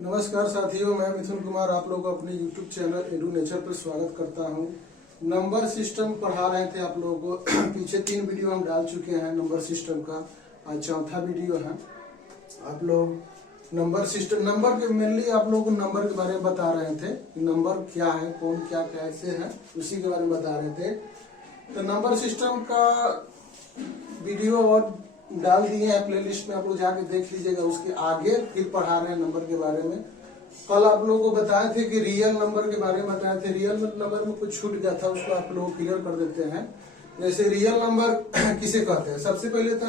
नमस्कार साथियों, मैं मिथुन कुमार आप लोगों को अपने YouTube चैनल एडू नेचर पर स्वागत करता हूं। नंबर सिस्टम पढ़ा रहे थे आप लोगों को। पीछे 3 वीडियो हम डाल चुके हैं नंबर सिस्टम का, आज चौथा वीडियो है। आप लोग नंबर सिस्टम, नंबर के मेनली आप लोगों को नंबर के बारे में बता रहे थे कि नंबर क्या है, कौन क्या कैसे है, उसी के बारे में बता रहे थे। तो नंबर सिस्टम का वीडियो और डाल दिए हैं प्लेलिस्ट में, आप लोग जाके देख लीजिएगा। उसके आगे फिर पढ़ा रहे हैं नंबर के बारे में। कल आप लोगों को बताए थे कि रियल नंबर के बारे में बताए थे। रियल नंबर में कुछ छूट गया था, उसको आप लोग क्लियर कर देते हैं। जैसे रियल नंबर किसे कहते हैं? सबसे पहले तो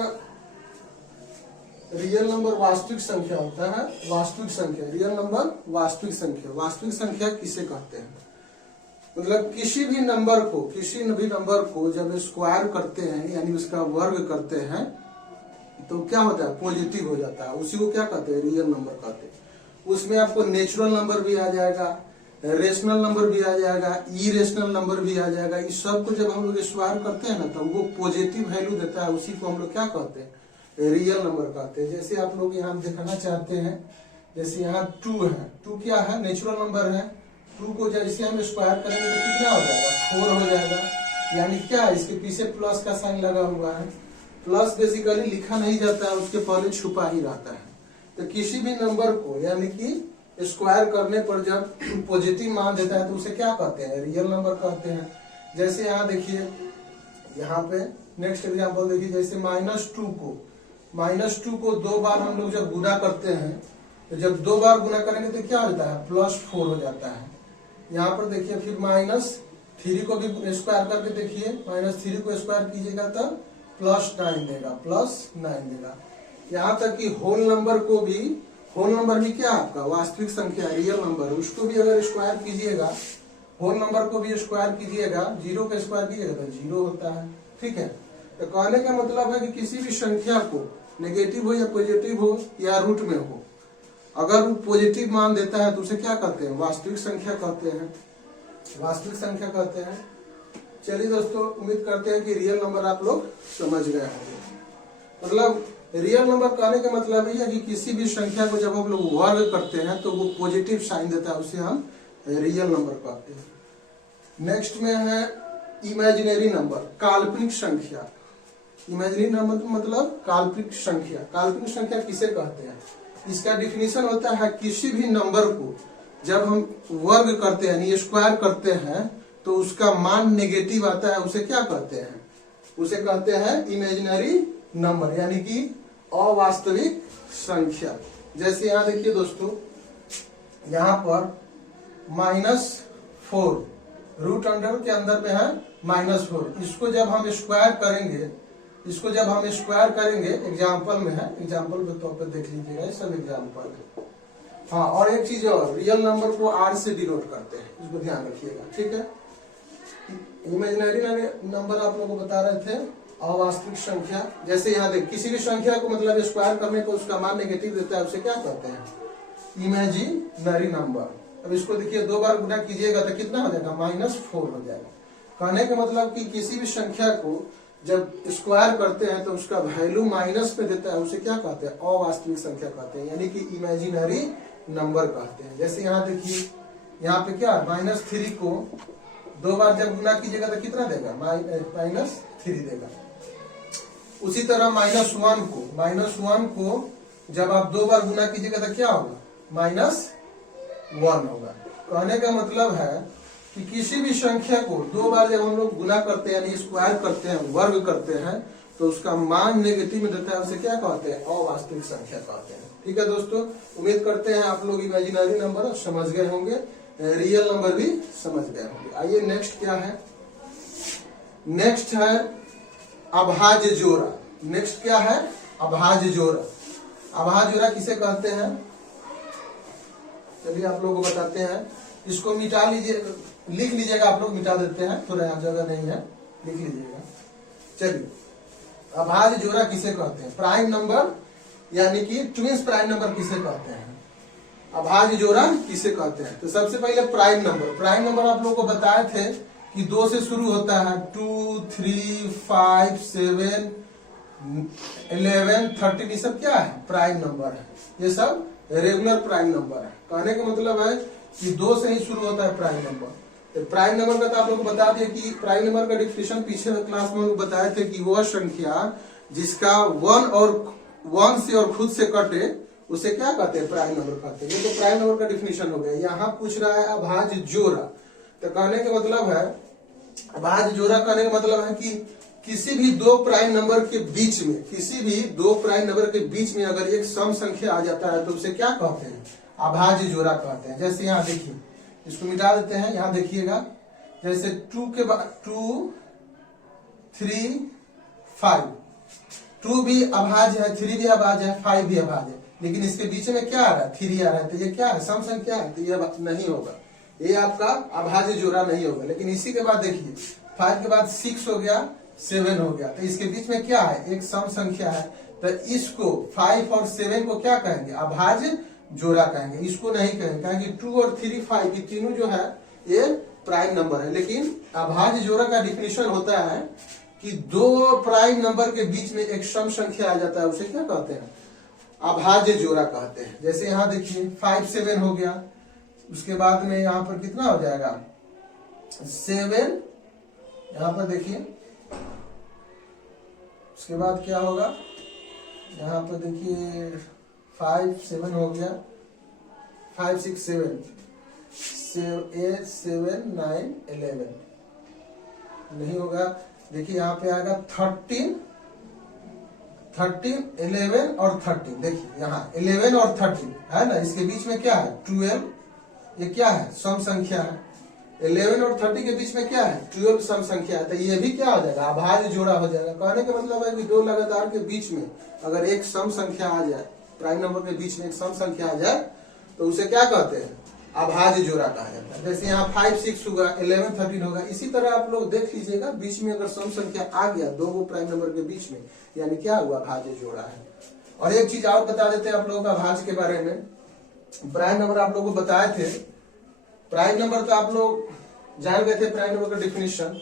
रियल नंबर वास्तविक संख्या होता है। वास्तविक संख्या, रियल नंबर वास्तविक संख्या। वास्तविक संख्या किसे कहते हैं? मतलब किसी भी नंबर को जब स्क्वायर करते हैं यानी उसका वर्ग करते हैं तो क्या होता है? पॉजिटिव हो जाता है। उसी को क्या कहते हैं? रियल नंबर कहते हैं। उसमें आपको नेचुरल नंबर भी आ जाएगा, रेशनल नंबर भी आ जाएगा, इरेशनल नंबर भी आ जाएगा। इस सब को जब हम लोग स्क्वायर करते हैं ना तो वो पॉजिटिव वैल्यू देता है। उसी को हम लोग क्या कहते हैं? रियल नंबर कहते हैं। जैसे आप लोग यहाँ दिखाना चाहते हैं, जैसे यहाँ 2 है। 2 क्या है? नेचुरल नंबर है। 2 को जैसे हम स्क्वायर करेंगे तो कितना हो जाएगा? 4 हो जाएगा। यानी क्या है? इसके पीछे प्लस का साइन लगा हुआ है। प्लस बेसिकली लिखा नहीं जाता है, उसके पहले छुपा ही रहता है। तो किसी भी नंबर को यानी कि स्क्वायर करने पर जब पॉजिटिव मान देता है तो उसे क्या कहते हैं? रियल नंबर कहते हैं। जैसे यहाँ देखिए, यहाँ पे नेक्स्ट एग्जांपल देखिए। जैसे -2 को 2 बार हम लोग जब गुना करते हैं तो जब 2 बार गुना करेंगे तो क्या होता है? +4 हो जाता है। यहाँ पर देखिए, फिर -3 को भी स्क्वायर करके देखिए। -3 को स्क्वायर कीजिएगा तब +9 देगा। यहाँ तक कि होल नंबर भी क्या आपका वास्तविक संख्या रियल नंबर, उसको भी अगर स्क्वायर कीजिएगा, होल नंबर को भी स्क्वायर कीजिएगा, 0 का स्क्वायर कीजिएगा तो 0 होता है। ठीक है। तो कहने का मतलब है कि किसी भी संख्या को नेगेटिव हो या पॉजिटिव हो या रूट में हो, अगर वो पॉजिटिव मान देता है तो उसे क्या कहते हैं? वास्तविक संख्या कहते हैं। वास्तविक संख्या कहते हैं। चलिए दोस्तों, उम्मीद करते हैं कि रियल नंबर आप लोग समझ गए होंगे। मतलब रियल नंबर कहने का मतलब ये है कि किसी भी संख्या को जब हम लोग वर्ग करते हैं तो वो पॉजिटिव साइन देता है, उसे हम रियल नंबर कहते हैं। नेक्स्ट में है इमेजिनरी नंबर, काल्पनिक संख्या। इमेजिनरी नंबर मतलब काल्पनिक संख्या। काल्पनिक संख्या किसे कहते हैं? इसका डिफिनीशन होता है किसी भी नंबर को जब हम वर्ग करते हैं यानी स्क्वायर करते हैं तो उसका मान नेगेटिव आता है, उसे क्या कहते हैं? उसे कहते हैं इमेजिनरी नंबर यानी कि अवास्तविक संख्या। जैसे यहाँ देखिए दोस्तों, यहाँ पर -4 रूट अंडर के अंदर में है -4। इसको जब हम स्क्वायर करेंगे, एग्जाम्पल में है, एग्जाम्पल के तौर पर देख लीजिएगा, ये सब एग्जाम्पल है। हाँ, और एक चीज और, रियल नंबर को R से डिनोट करते हैं, इसको ध्यान रखिएगा। ठीक है। इमेजिनरी नंबर आप लोगों को बता रहे थे अवास्तविक संख्या। जैसे यहाँ देख, किसी भी संख्या को मतलब स्क्वायर करने को उसका मान नेगेटिव देता है, उसे क्या कहते हैं? Imaginary number. अब इसको देखिए, 2 बार गुना कीजिएगा तो कितना हो जाएगा? -4 हो जाएगा। कहने का मतलब कि किसी भी संख्या को जब स्क्वायर करते हैं तो उसका वैल्यू माइनस में देता है, उसे क्या कहते हैं? अवास्तविक संख्या कहते हैं, यानी कि इमेजिनरी नंबर कहते हैं। जैसे यहाँ देखिए, यहाँ पे क्या -3 को 2 बार जब गुना कीजिएगा तो कितना देगा? -3 देगा। उसी तरह -1 को जब आप 2 बार गुना कीजिएगा तो क्या होगा? -1 होगा। कहने का मतलब है कि किसी भी संख्या को 2 बार जब हम लोग गुना करते हैं यानी स्क्वायर करते हैं, वर्ग करते हैं, तो उसका मान नेगेटिव में देता है, उसे क्या कहते हैं? अवास्तविक संख्या कहते हैं। ठीक है दोस्तों, उम्मीद करते हैं आप लोग इमेजिनरी नंबर समझ गए होंगे, रियल नंबर भी समझ गए होंगे। आइए नेक्स्ट क्या है? नेक्स्ट है अभाज्य जोड़ा। नेक्स्ट क्या है? अभाज्य जोड़ा। अभाज्य जोड़ा किसे कहते हैं? चलिए आप लोगों को बताते हैं। इसको मिटा लीजिए, लिख लीजिएगा, आप लोग मिटा देते हैं, थोड़ा यहाँ जगह नहीं है, लिख लीजिएगा। चलिए, अभाज्य जोड़ा किसे कहते हैं? प्राइम नंबर यानी कि ट्विंस प्राइम नंबर किसे कहते हैं? अभाज्य जोड़ा किसे कहते हैं? तो सबसे पहले प्राइम नंबर आप लोगों को बताए थे कि 2 से शुरू होता है। 2, 3, 5, 7, 11, 13, ये सब क्या है? प्राइम नंबर है। ये सब रेगुलर प्राइम नंबर है। कहने का मतलब है कि 2 से ही शुरू होता है प्राइम नंबर। तो प्राइम नंबर का तो आप लोग को बता दिए कि प्राइम नंबर का डिफिनेशन पिछले क्लास में बताए थे कि वह संख्या जिसका 1 से और खुद से कटे उसे क्या कहते हैं, प्राइम नंबर कहते हैं। ये तो प्राइम नंबर का डिफिनेशन हो गया। यहाँ पूछ रहा है अभाज्य जोड़ा। तो कहने का मतलब है अभाज्य जोड़ा कहने का मतलब है कि किसी भी 2 प्राइम नंबर के बीच में, किसी भी 2 प्राइम नंबर के बीच में अगर एक सम संख्या आ जाता है तो उसे क्या कहते हैं, अभाज्य जोड़ा कहते हैं। जैसे यहाँ देखिए, इसको मिटा देते हैं। यहाँ देखिएगा जैसे 2 के बाद 2, 3, 5, 2 भी अभाज्य है, 3 भी अभाज्य है, 5 भी अभाज्य है, लेकिन इसके बीच में क्या आ रहा है, 3 आ रहा है। तो ये क्या है, सम संख्या है, तो ये नहीं होगा, ये आपका अभाज्य जोड़ा नहीं होगा। लेकिन इसी के बाद देखिए 5 के बाद 6 हो गया, 7 हो गया, तो इसके बीच में क्या है, एक सम संख्या है। तो इसको 5 और 7 को क्या कहेंगे, अभाज्य जोड़ा कहेंगे। इसको नहीं कहेंगे 2 और 3, 5 ये तीनों जो है ये प्राइम नंबर है। लेकिन अभाज्य जोड़ा का डिफिनेशन होता है कि 2 प्राइम नंबर के बीच में एक सम संख्या आ जाता है, उसे क्या कहते हैं, अभाज्य जोड़ा कहते हैं। जैसे यहाँ देखिए 5, 7 हो गया, उसके बाद में यहाँ पर कितना हो जाएगा 7, यहाँ पर देखिए उसके बाद क्या होगा, यहाँ पर देखिए 5, 7 हो गया, 5, 6, 7, 8, 7, 9, 11 नहीं होगा। देखिए यहाँ पे आएगा 13, 11 और 13। देखिए यहाँ 11 और 13 है ना, इसके बीच में क्या है 12, ये क्या है सम संख्या है। 11 और 30 के बीच में क्या है 12 सम संख्या है। तो ये भी क्या हो जाएगा, अभाज्य जोड़ा हो जाएगा। कहने का मतलब है कि 2 लगातार के बीच में अगर एक सम संख्या आ जाए, प्राइम नंबर के बीच में एक सम संख्या आ जाए तो उसे क्या कहते हैं, अभाज्य जोड़ा कहा जाता है। जैसे यहाँ 5, 6 होगा, 11, 13 होगा। इसी तरह आप लोग देख लीजिएगा, बीच में अगर सम संख्या आ गया 2 प्राइम नंबर के बीच में, यानी क्या हुआ, अभाज्य जोड़ा है। और एक चीज और बता देते हैं आप लोगों का अभाज्य के बारे में। प्राइम नंबर आप लोगों को बताए थे, प्राइम नंबर तो आप लोग जान गए थे प्राइम नंबर का डिफिनेशन।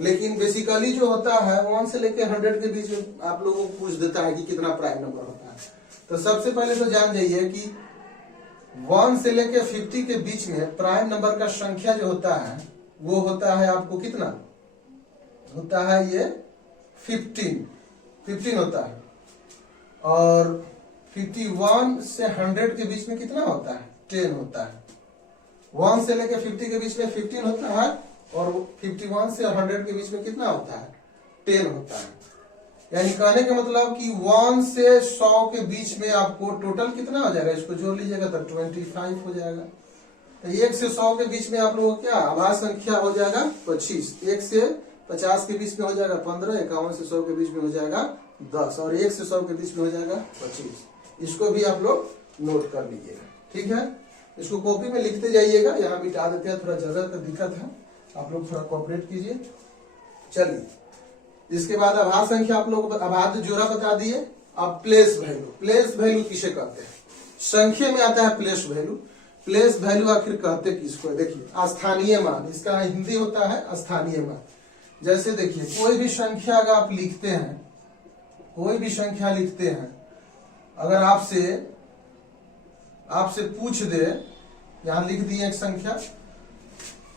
लेकिन बेसिकली जो होता है 1 से लेकर 100 के बीच में आप लोगों को पूछ देता है कि कितना प्राइम नंबर होता है। तो सबसे पहले तो जान जाइए कि 1 से लेकर 50 के बीच में प्राइम नंबर का संख्या जो होता है वो होता है आपको कितना होता है, ये 15 होता है। और 51 से 100 के बीच में कितना होता है, 10 होता है। 1 से लेकर 50 के बीच में 15 होता है, और 51 से 100 के बीच में कितना होता है, 10 होता है। यानी कहने का मतलब कि 1 से 100 के बीच में आपको टोटल कितना हो जाएगा, इसको जोड़ लीजिएगा तो 25 हो जाएगा। तो 1 से 100 के बीच में आप लोगों को क्या अभाज्य संख्या हो जाएगा 25। 1 से 50 के बीच में हो जाएगा 15, 51 से 100 के बीच में हो जाएगा 10, और 1 से 100 के बीच में हो जाएगा 25। इसको भी आप लोग नोट कर लीजिएगा, ठीक है। इसको कॉपी में लिखते जाइएगा, यहाँ मिटा देते हैं, थोड़ा जगह का दिक्कत है, आप लोग थोड़ा कोऑपरेट कीजिए। चलिए, इसके बाद अभाज्य संख्या आप लोग अभाज्य जोड़ा बता दिए। अब प्लेस वैल्यू, प्लेस वैल्यू किसे कहते हैं, संख्या में आता है प्लेस वैल्यू। प्लेस वैल्यू आखिर कहते किसको है, देखिए स्थानीय मान, इसका हिंदी होता है स्थानीय मान। जैसे देखिए कोई भी संख्या अगर आप लिखते हैं, कोई भी संख्या लिखते हैं, अगर आपसे पूछ दे, यहां लिख दिए एक संख्या,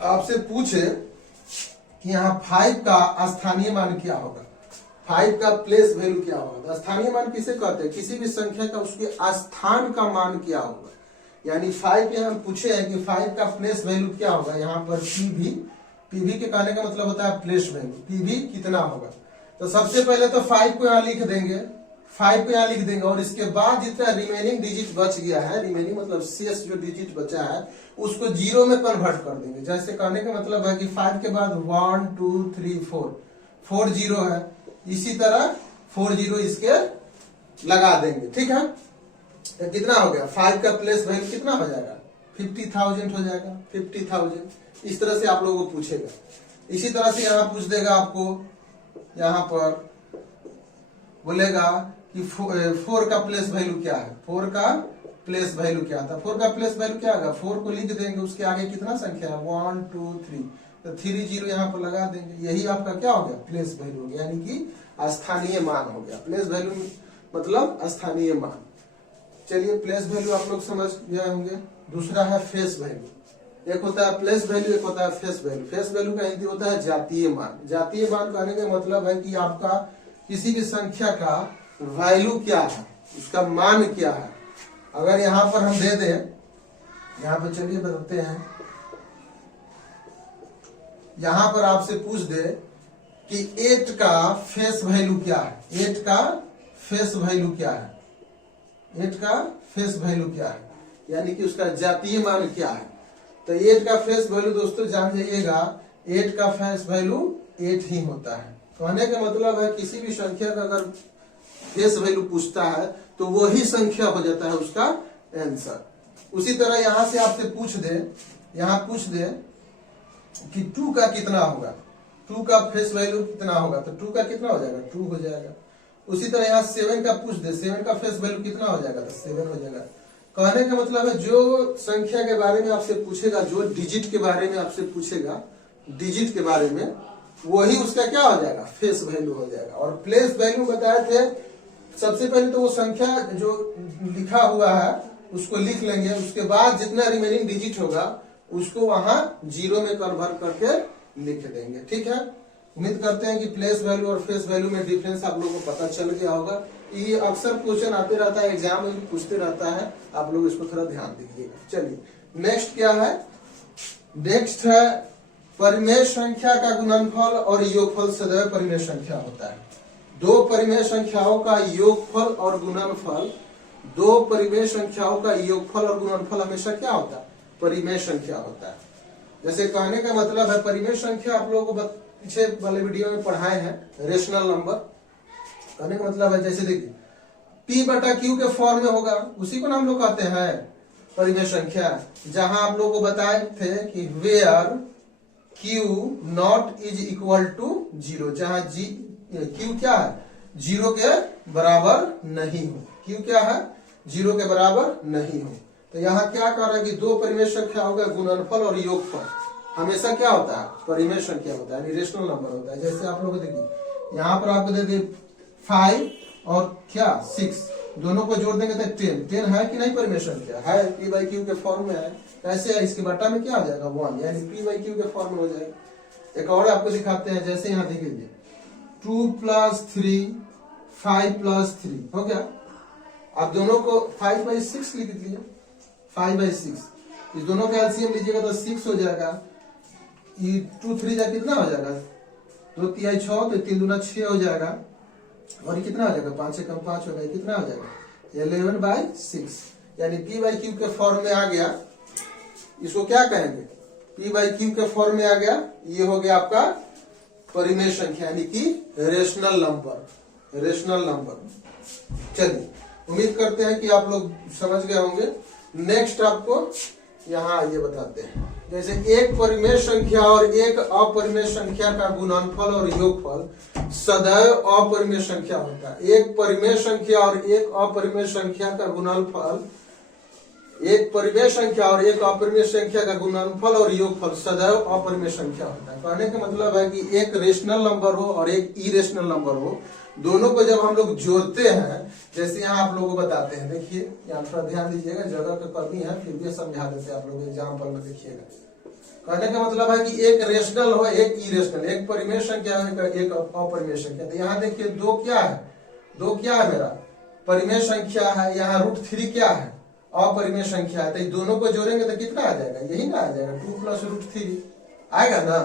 आपसे पूछे कि यहाँ 5 का स्थानीय मान क्या होगा, 5 का प्लेस वैल्यू क्या होगा। तो स्थानीय मान किसे कहते हैं, किसी भी संख्या का उसके स्थान का मान क्या होगा। यानी 5 यहाँ पूछे हैं कि 5 का प्लेस वैल्यू क्या होगा, यहाँ पर पीवी के कहने का मतलब होता है प्लेस वैल्यू, पीवी कितना होगा। तो सबसे पहले तो 5 को यहाँ लिख देंगे, 5 को यहाँ लिख देंगे, और इसके बाद जितना रिमेनिंग डिजिट बच गया है, रिमेनिंग मतलब शेष जो डिजिट बचा है उसको 0 में कन्वर्ट कर देंगे। जैसे कहने का मतलब है कि 5 के बाद 1 2 3 4 0 है, इसी तरह 4 0 इसके लगा देंगे, ठीक है। तो कितना हो गया, 5 का प्लेस वैल्यू कितना हो जाएगा, 50,000 हो जाएगा, 50,000। इस तरह से आप लोगों को पूछेगा। इसी तरह से यहाँ पूछ देगा आपको, यहाँ पर बोलेगा कि 4 का प्लेस वैल्यू क्या है, 4 का प्लेस वैल्यू क्या था। 4 का प्लेस वैल्यू क्या होगा, 4 को लिख देंगे, उसके आगे कितना संख्या है 1 2 3, तो 3 0 यहाँ पर लगा देंगे। यही आपका क्या हो गया, प्लेस वैल्यू हो गया, यानी कि स्थानीय मान हो गया। प्लेस वैल्यू मतलब स्थानीय मान। चलिए प्लेस वैल्यू आप लोग समझ गए होंगे। दूसरा है फेस वैल्यू। एक होता है प्लेस वैल्यू, एक होता है फेस वैल्यू। फेस वैल्यू का हिंदी होता है जातीय मान। जातीय मान कहने का मतलब है कि आपका किसी भी संख्या का वैल्यू क्या है, उसका मान क्या है। अगर यहाँ पर हम दे दें, यहाँ पर चलिए बताते हैं, यहाँ पर आपसे पूछ दे कि 8 का फेस वैल्यू क्या है, 8 का फेस वैल्यू क्या है, 8 का फेस वैल्यू क्या है, यानी कि उसका जातीय मान क्या है। तो 8 का फेस वैल्यू दोस्तों जान जाइएगा, 8 का फेस वैल्यू 8 ही होता है। कहने का मतलब है किसी भी संख्या का अगर फेस वैल्यू पूछता है तो वही संख्या हो जाता है उसका आंसर। उसी तरह यहां से आपसे पूछ दे, यहां पूछ दे कि 2 का कितना होगा, 2 का फेस वैल्यू कितना होगा, तो 2 का कितना हो जाएगा, 2 हो जाएगा। उसी तरह यहाँ 7 का पूछ दे, 7 का फेस वैल्यू कितना हो जाएगा, तो 7 हो जाएगा। कहने का मतलब है जो संख्या के बारे में आपसे पूछेगा, जो डिजिट के बारे में आपसे पूछेगा, डिजिट के बारे में, वही उसका क्या हो जाएगा, फेस वैल्यू हो जाएगा। और प्लेस वैल्यू बताए थे, सबसे पहले तो वो संख्या जो लिखा हुआ है उसको लिख लेंगे, उसके बाद जितना रिमेनिंग डिजिट होगा उसको वहां 0 में कन्वर्ट करके लिख देंगे। ठीक है, उम्मीद करते हैं कि प्लेस वैल्यू और फेस वैल्यू में डिफरेंस आप लोगों को पता चल गया होगा। ये अक्सर क्वेश्चन आते रहता है, एग्जाम में भी पूछते रहता है, आप लोग इसको थोड़ा ध्यान दीजिएगा। चलिए नेक्स्ट क्या है, नेक्स्ट है परिमेय संख्या का गुणनफल और योगफल सदैव परिमेय संख्या होता है। दो परिमेय संख्याओं का योगफल और गुणनफल, दो परिमेय संख्याओं का योगफल और गुणनफल हमेशा क्या होता है, परिमेय संख्या होता है। जैसे कहने का मतलब है परिमेय संख्या आप लोगों को पीछे वाले वीडियो में पढ़ाए हैं, रेशनल नंबर। कहने का मतलब है जैसे देखिए P/Q के फॉर्म में होगा, उसी को हम लोग कहते हैं परिमेय संख्या। जहां आप लोगों को बताए थे कि where Q naught is equal to 0, जहां Q क्या है, 0 के बराबर नहीं हो, Q क्या है, 0 के बराबर नहीं हो। तो यहाँ क्या कर रहा है कि दो परिमेय संख्याओं का गुणनफल और योगफल हमेशा क्या होता है, परिमेय संख्या होता है, रेशनल नंबर होता है। जैसे आप लोग देखिए यहाँ पर आपको दे दे 5 और क्या 6, दोनों को जोड़ देंगे तो 10, 10 है कि नहीं परिमेय संख्या है, P/Q के फॉर्म में है। कैसे है, इसके बट्टा में क्या हो जाएगा 1, यानी P/Q के फॉर्म में हो जाएगा। एक और आपको दिखाते हैं, जैसे यहाँ देखिए 2 + 3 5 + 3 हो गया। आप दोनों को 5/6 लिख दीजिए, 5/6, इस दोनों का एलसीएम लीजिएगा तो 6 हो जाएगा। ये 2 3 जा कितना हो जाएगा, 2 3 6, तो 3 दूना 6 हो जाएगा। और ये कितना हो जाएगा, 5 से कम 5 होगा, कितना हो जाएगा 11/6, यानी P/Q के फॉर्म में आ गया। इसको क्या कहेंगे, P/Q के फॉर्म में आ गया। ये हो गया आपका परिमेय संख्या, यानी कि रेशनल नंबर, रेशनल नंबर। चलिए उम्मीद करते हैं कि आप लोग समझ गए होंगे। नेक्स्ट आपको यहाँ ये बताते हैं, जैसे एक परिमेय संख्या और एक अपरिमेय संख्या का गुणनफल और योगफल सदैव अपरिमेय संख्या होता है। एक परिमेय संख्या और एक अपरिमेय संख्या का गुणनफल, एक परिमेय संख्या और एक अपरिमेय संख्या का गुणनफल और योगफल सदैव अपरिमेय संख्या होता है। कहने का मतलब है कि एक रेशनल नंबर हो और एक इरेशनल नंबर हो, दोनों को जब हम लोग जोड़ते हैं, जैसे यहाँ आप लोगों को बताते हैं, देखिए यहाँ थोड़ा ध्यान दीजिएगा, जगह का कमी है फिर भी समझा देते हैं आप लोग एग्जाम्पल में, देखिएगा। कहने का मतलब है कि एक रेशनल हो एक इरेशनल, एक परिमेय संख्या है एक अपरिमेय संख्या। तो यहाँ देखिए दो क्या है, दो क्या है मेरा परिमेय संख्या है, यहाँ √3 क्या है, अपरिमेय संख्या है। तो दोनों को जोड़ेंगे तो कितना आ जाएगा, यही ना आ जाएगा, 2 + √3 आएगा ना।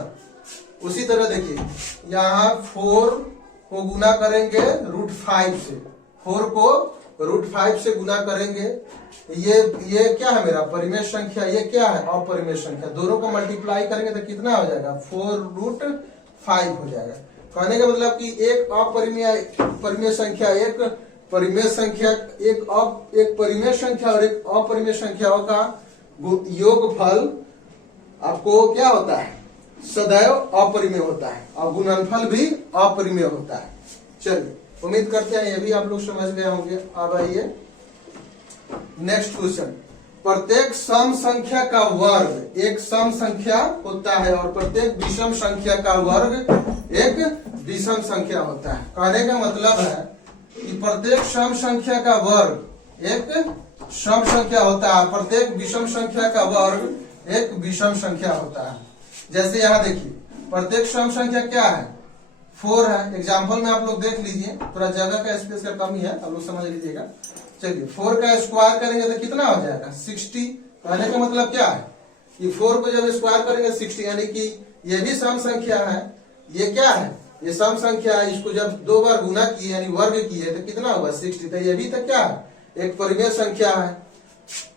उसी तरह देखिए यहाँ 4 को गुना करेंगे √5 से, 4 को √5 से गुना करेंगे, ये क्या है मेरा परिमेय संख्या, ये क्या है अपरिमेय संख्या। दोनों को मल्टीप्लाई करेंगे तो कितना हो जाएगा 4√5 हो जाएगा। कहने का मतलब कि एक परिमेय संख्या, एक परिमेय संख्या, एक परिमेय संख्या और एक अपरिमेय संख्याओं का योगफल आपको क्या होता है, सदैव अपरिमेय होता है, और गुणनफल भी अपरिमेय होता है। चलिए उम्मीद करते हैं ये भी आप लोग समझ गए होंगे। अब आइए नेक्स्ट क्वेश्चन, प्रत्येक सम संख्या का वर्ग एक सम संख्या होता है और प्रत्येक विषम संख्या का वर्ग एक विषम संख्या होता है। कहने का मतलब है कि प्रत्येक सम संख्या का वर्ग एक सम संख्या होता है, प्रत्येक विषम संख्या का वर्ग एक विषम संख्या होता है। जैसे यहाँ देखिए प्रत्येक सम संख्या क्या है, 4 है। एग्जाम्पल में आप लोग देख लीजिए, थोड़ा जगह का स्पेस का कमी है, आप लोग समझ लीजिएगा। चलिए 4 का स्क्वायर करेंगे तो कितना हो जाएगा 60। कहने का मतलब क्या है कि 4 को जब स्क्वायर करेंगे 60, यानी कि ये भी सम संख्या है। ये क्या है, ये सम संख्या है। इसको जब 2 बार गुना किए यानी वर्ग किए तो कितना हुआ 60। तो ये भी तो क्या है, एक परिमेय संख्या है।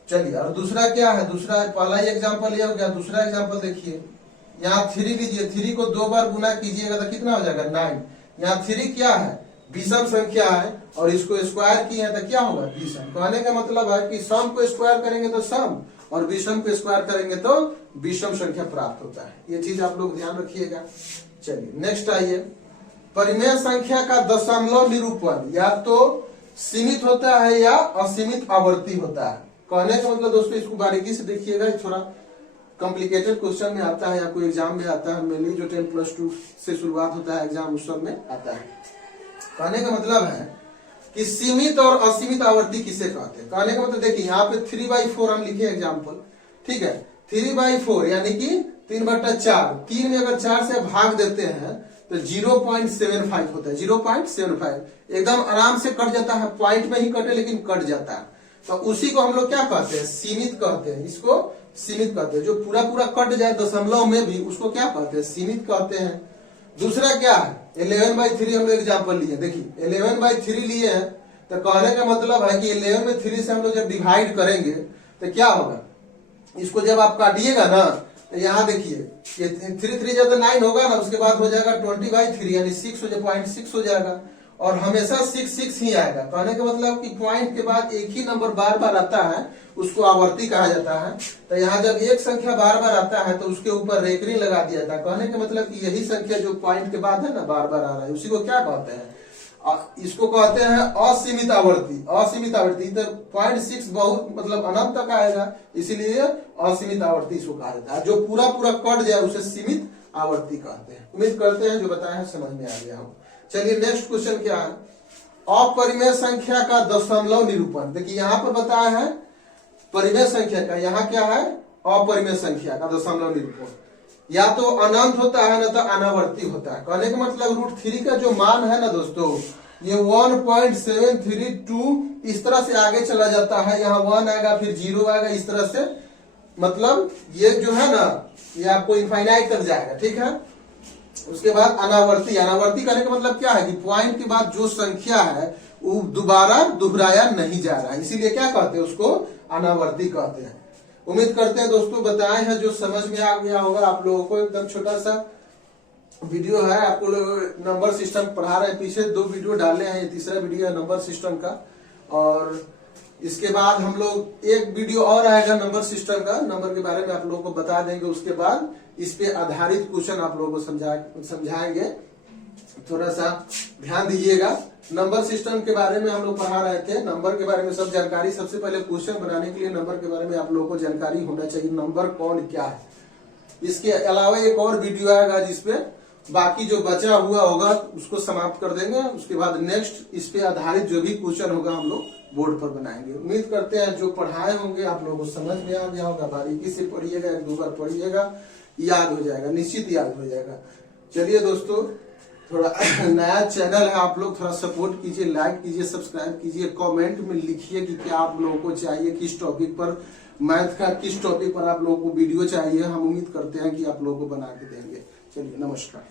चलिए और दूसरा क्या है, दूसरा पहला ही एग्जाम्पल ये हो गया। दूसरा एग्जाम्पल देखिए, यहाँ 3 लीजिए, 3 को 2 बार गुना कीजिएगा तो कितना हो जाएगा 9। यहाँ 3 क्या है, विषम संख्या है और इसको स्क्वायर किए हैं तो क्या होगा विषम। कहने का मतलब है कि सम को स्क्वायर करेंगे तो सम और विषम को स्क्वायर करेंगे तो विषम संख्या प्राप्त होता है। ये चीज आप लोग ध्यान रखिएगा। चलिए नेक्स्ट आइए, परिमेय संख्या का दशमलव निरूपण या तो सीमित होता है या असीमित आवर्ती होता है। कहने का मतलब दोस्तों इसको बारीकी से देखिएगा, थोड़ा कॉम्प्लिकेटेड क्वेश्चन में आता है या कोई एग्जाम में आता है। मेनली जो 10+2 से शुरुआत होता है एग्जाम उस सब में आता है। कहने का मतलब है कि सीमित और असीमित आवर्ती किसे कहते हैं। कहने का मतलब देखिए यहाँ पे 3/4 हम लिखे एग्जाम्पल, ठीक है। 3/4 यानी कि 3/4। 3 में अगर 4 से भाग देते हैं तो 0.75 होता है। 0.75 एकदम आराम से कट जाता है, पॉइंट में ही कटे लेकिन कट जाता है। तो उसी को हम लोग क्या कहते हैं, सीमित कहते हैं। इसको सीमित कहते हैं। जो पूरा पूरा कट जाए दशमलव में भी उसको क्या कहते हैं, सीमित कहते हैं। दूसरा क्या है, 11/3 हम लोग एग्जाम्पल लिए। देखिए 11/3 लिए हैं तो कहने का मतलब है कि 11 में 3 से हम लोग जब डिवाइड करेंगे तो क्या होगा, इसको जब आप काटिएगा ना तो यहाँ देखिए 3 जब 9 होगा ना, उसके बाद हो जाएगा 20/3 यानी 6 हो जाएगा और हमेशा 6 ही आएगा। कहने का मतलब कि पॉइंट के बाद एक ही नंबर बार बार आता है उसको आवर्ती कहा जाता है। तो यहाँ जब एक संख्या बार बार आता है तो उसके ऊपर रेकरिंग लगा दिया जाता है। कहने का मतलब कि यही संख्या जो पॉइंट के बाद है ना बार बार आ रहा है उसी को क्या कहते हैं, इसको कहते हैं असीमित आवर्ती। असीमित आवर्ती तो 0.6 बहुत मतलब अनंत तक आएगा, इसीलिए असीमित आवर्ती इसको कहा जाता है। जो पूरा पूरा कट जाए उसे सीमित आवर्ती कहते हैं। उम्मीद करते हैं जो बताया है समझ में आ गया हो। चलिए नेक्स्ट क्वेश्चन क्या है, अपरिमेय संख्या का दशमलव निरूपण। देखिए यहाँ पर बताया है परिमेय संख्या का, यहाँ क्या है अपरिमेय संख्या का दशमलव निरूपण। या तो अनंत होता है ना तो अनावर्ती होता है। कहने का मतलब √3 का जो मान है ना दोस्तों, ये 1.732 इस तरह से आगे चला जाता है। यहाँ 1 आएगा फिर 0 आएगा, इस तरह से मतलब ये जो है ना ये आपको इनफाइनाइट तक जाएगा, ठीक है। उसके बाद अनावर्ती। अनावर्ती करने का मतलब क्या है कि पॉइंट के बाद जो संख्या है वो दोबारा दोहराया नहीं जा रहा है, इसीलिए क्या कहते हैं उसको अनावर्ती कहते हैं। उम्मीद करते हैं दोस्तों बताए हैं जो समझ में आ गया होगा आप लोगों को। एकदम छोटा सा वीडियो है, आपको नंबर सिस्टम पढ़ा रहे हैं। पीछे 2 वीडियो डाले हैं, ये तीसरा वीडियो है नंबर सिस्टम का। और इसके बाद हम लोग एक वीडियो और आएगा नंबर सिस्टम का, नंबर के बारे में आप लोगों को बता देंगे। उसके बाद इस पे आधारित क्वेश्चन आप लोगों को समझाएंगे। थोड़ा सा ध्यान दीजिएगा। नंबर सिस्टम के बारे में हम लोग पढ़ा रहे थे, नंबर के बारे में सब जानकारी। सबसे पहले क्वेश्चन बनाने के लिए नंबर के बारे में आप लोगों को जानकारी होना चाहिए, नंबर कौन क्या है। इसके अलावा एक और वीडियो आएगा जिसपे बाकी जो बचा हुआ होगा उसको समाप्त कर देंगे। उसके बाद नेक्स्ट इस पे आधारित जो भी क्वेश्चन होगा हम लोग बोर्ड पर बनाएंगे। उम्मीद करते हैं जो पढ़ाए होंगे आप लोगों को समझ में आ गया होगा। बारीकी से पढ़िएगा, 1-2 बार पढ़िएगा, याद हो जाएगा, निश्चित याद हो जाएगा। चलिए दोस्तों, थोड़ा नया चैनल है, आप लोग थोड़ा सपोर्ट कीजिए, लाइक कीजिए, सब्सक्राइब कीजिए, कमेंट में लिखिए कि क्या आप लोगों को चाहिए, किस टॉपिक पर, मैथ का किस टॉपिक पर आप लोगों को वीडियो चाहिए। हम उम्मीद करते हैं कि आप लोगों को बना के देंगे। चलिए नमस्कार।